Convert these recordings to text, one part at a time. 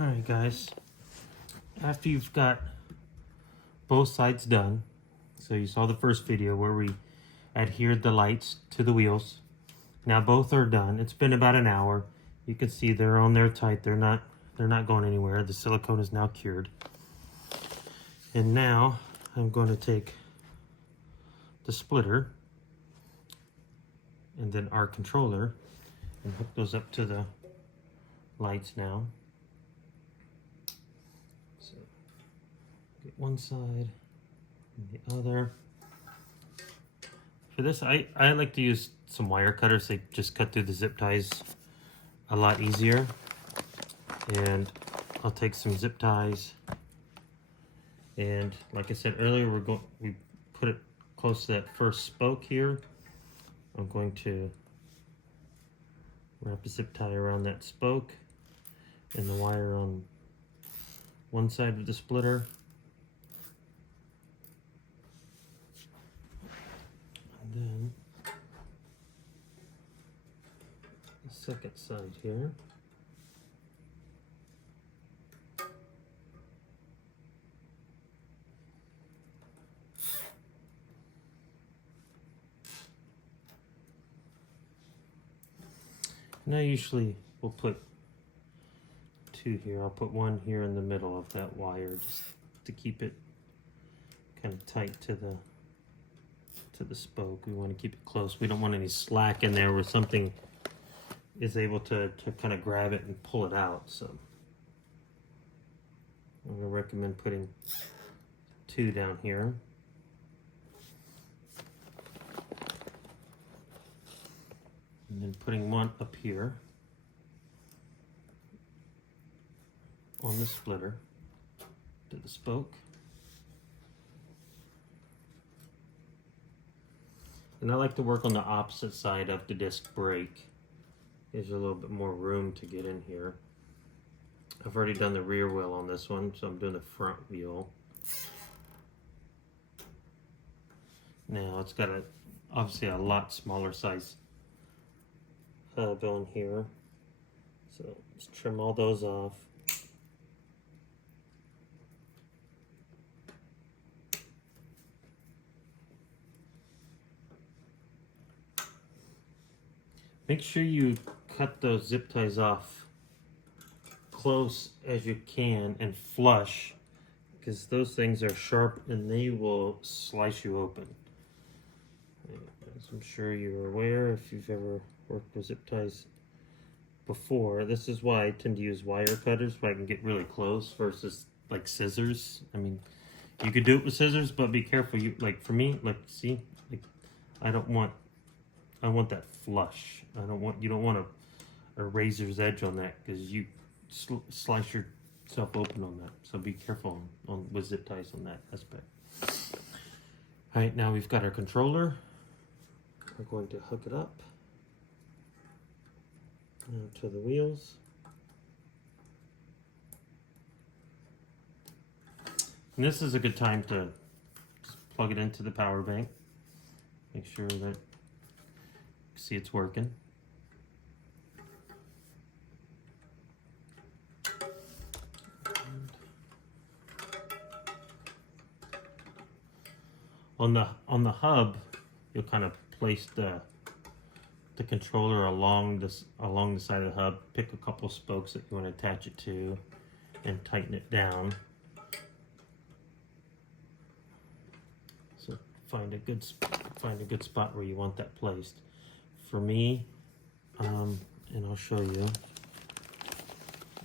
Alright guys, after you've got both sides done, so you saw the first video where we adhered the lights to the wheels. Now both are done. It's been about an hour. You can see they're on there tight. They're not going anywhere. The silicone is now cured. And now I'm going to take the splitter and then our controller and hook those up to the lights now. So get one side and the other. For this, I like to use some wire cutters. They just cut through the zip ties a lot easier. And I'll take some zip ties. And like I said earlier, we put it close to that first spoke here. I'm going to wrap a zip tie around that spoke and the wire on one side of the splitter. And then the second side here. And I usually will put two here. I'll put one here in the middle of that wire just to keep it kind of tight to the spoke. We want to keep it close. We don't want any slack in there where something is able to kind of grab it and pull it out. So I'm going to recommend putting two down here. And then putting one up here on the splitter to the spoke. And I like to work on the opposite side of the disc brake. Gives you a little bit more room to get in here. I've already done the rear wheel on this one, so I'm doing the front wheel. Now it's got obviously a lot smaller size hub on here, so let's trim all those off. Make sure you cut those zip ties off close as you can and flush, because those things are sharp and they will slice you open. As I'm sure you're aware if you've ever worked with zip ties before. This is why I tend to use wire cutters, where I can get really close versus like scissors. I mean, you could do it with scissors, but be careful. You like, for me, like, see, like, I want that flush. You don't want a razor's edge on that, because you slice yourself open on that. So be careful with zip ties on that aspect. All right, now we've got our controller. We're going to hook it up to the wheels. And this is a good time to just plug it into the power bank. Make sure that you see it's working. On the hub, you'll kind of place the controller along the side of the hub. Pick a couple spokes that you want to attach it to, and tighten it down. So find a good spot where you want that placed. For me, and I'll show you.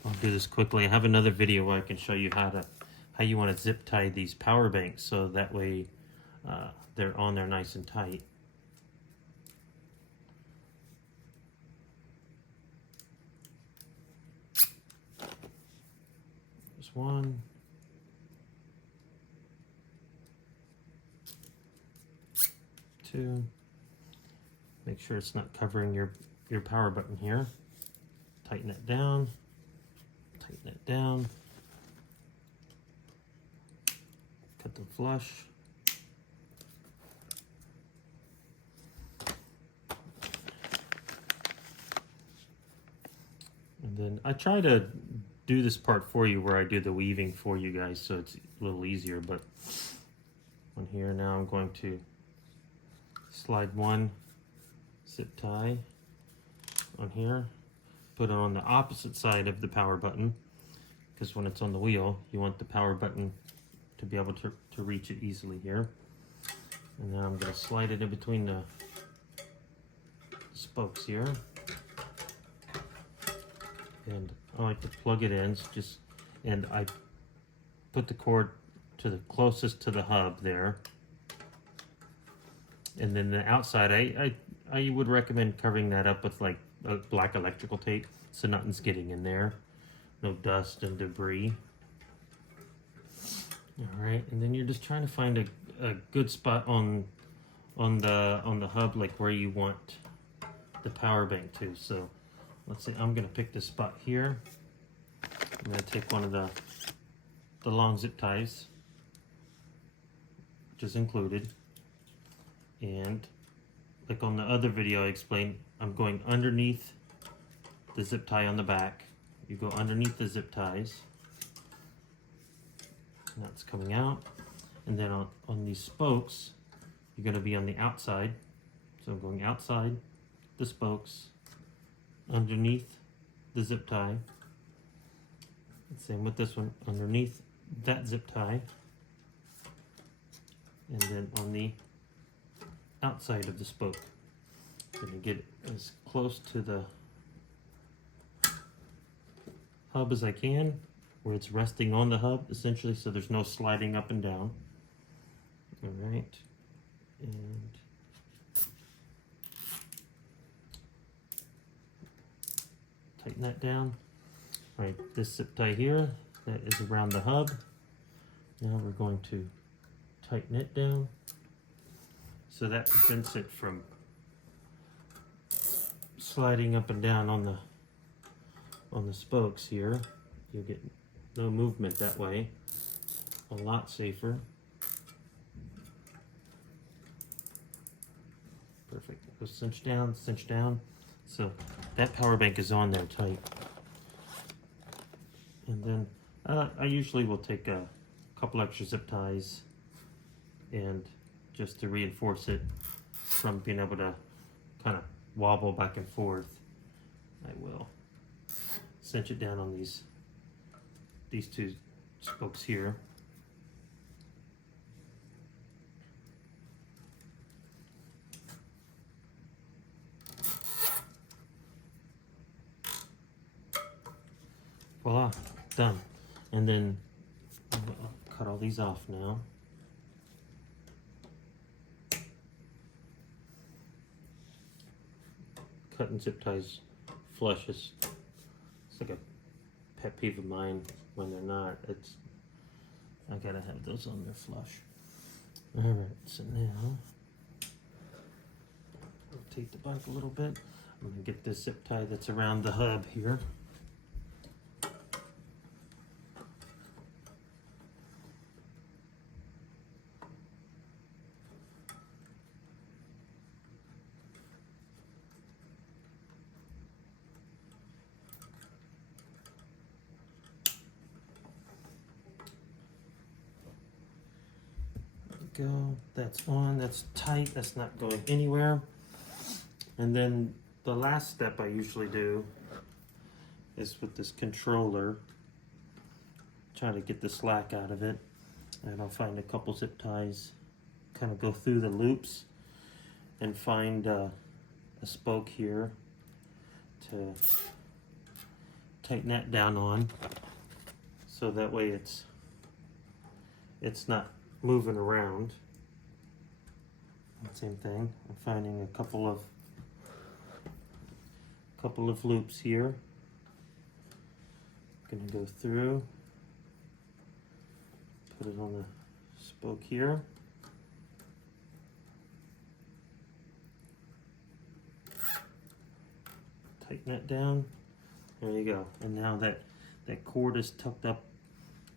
I'll do this quickly. I have another video where I can show you how you want to zip tie these power banks, so that way they're on there nice and tight. There's one. Two. Make sure it's not covering your power button here. Tighten it down. Tighten it down. Cut them flush. And then I try to do this part for you where I do the weaving for you guys, so it's a little easier. But on here now, I'm going to slide one zip tie on here, put it on the opposite side of the power button, because when it's on the wheel, you want the power button to be able to reach it easily here. And then I'm going to slide it in between the spokes here. And I like to plug it in, and I put the cord to the closest to the hub there. And then the outside, I would recommend covering that up with like a black electrical tape so nothing's getting in there. No dust and debris. Alright, and then you're just trying to find a good spot on the hub, like where you want the power bank to. So let's say I'm gonna pick this spot here. I'm gonna take one of the long zip ties, which is included, and like on the other video I explained, I'm going underneath the zip tie on the back. You go underneath the zip ties. Now it's coming out, and then on these spokes, you're going to be on the outside. So I'm going outside the spokes, underneath the zip tie. Same with this one, underneath that zip tie, and then on the outside of the spoke. I'm going to get it as close to the hub as I can, where it's resting on the hub essentially, so there's no sliding up and down. Alright, and tighten that down. Alright, this zip tie here, that is around the hub. Now we're going to tighten it down so that prevents it from sliding up and down on the spokes here. You'll get no movement that way. A lot safer. Perfect. Go cinch down, cinch down. So that power bank is on there tight. And then I usually will take a couple extra zip ties, and just to reinforce it from being able to kind of wobble back and forth, I will cinch it down on these two spokes here. Voila, done. And then I'll cut all these off now. Cutting zip ties flush is like a pet peeve of mine when they're not. I gotta have those on there flush. Alright, so now rotate the back a little bit. I'm gonna get this zip tie that's around the hub here. Go, that's on, that's tight, that's not going anywhere. And then the last step I usually do is with this controller, try to get the slack out of it, and I'll find a couple zip ties, kind of go through the loops and find a spoke here to tighten that down on, so that way it's not moving around. Same thing. I'm finding a couple of loops here. Gonna go through, put it on the spoke here. Tighten that down. There you go. And now that cord is tucked up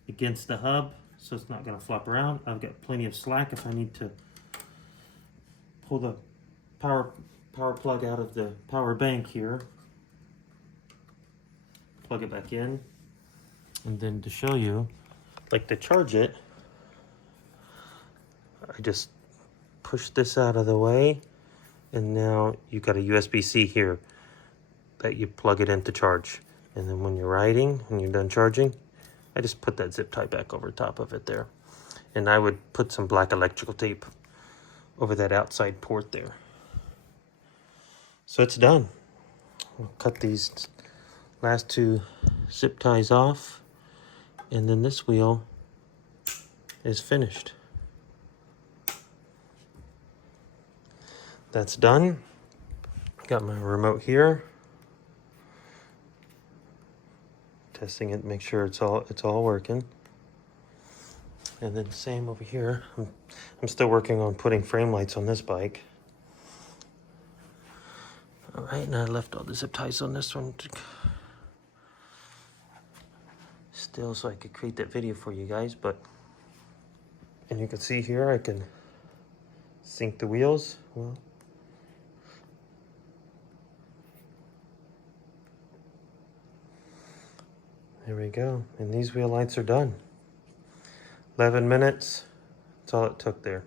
against the hub, so it's not going to flop around. I've got plenty of slack if I need to pull the power plug out of the power bank here. Plug it back in. And then to show you, like to charge it, I just push this out of the way, and now you got a USB-C here that you plug it in to charge. And then when you're riding, when you're done charging, I just put that zip tie back over top of it there. And I would put some black electrical tape over that outside port there. So it's done. We'll cut these last two zip ties off, and then this wheel is finished. That's done. Got my remote here. Testing it, make sure it's all working. And then same over here. I'm still working on putting frame lights on this bike. All right, and I left all the zip ties on this one still, so I could create that video for you guys. And you can see here I can sync the wheels. Well, there we go, and these wheel lights are done. 11 minutes, that's all it took there.